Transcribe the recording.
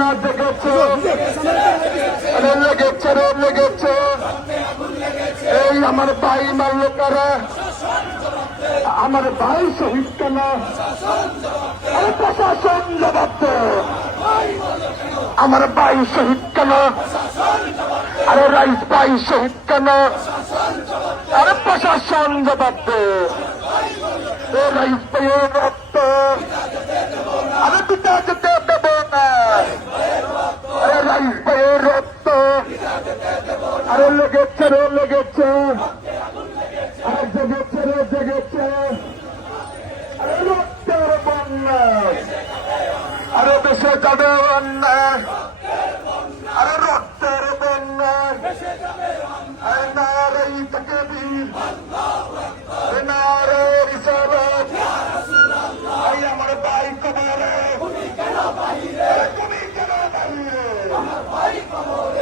না দেখেছে? আরে লেগেছে এই আমার ভাই মারল কারা আমার ভাই শহীদ কেন? প্রশাসন জবাব আমার ভাই শহীদ কেন? আরে রাইস ভাই শহীদ কেন? আরে প্রশাসন জবাব রাইস ভাইয়ের রক্ত। আরে পিতা যেতে আরও লেগেছে রো লেগেছে। আর জেগেছে রো জেগেছে আরে রক্তের বন্যা। আরও দেশে যাবে বন্যা। আরে রক্তের বন্যা। আরে নারাই তাকে বীর। নারে রিসালাত তুমি কেন বাইরে? আমার ভাই কবরে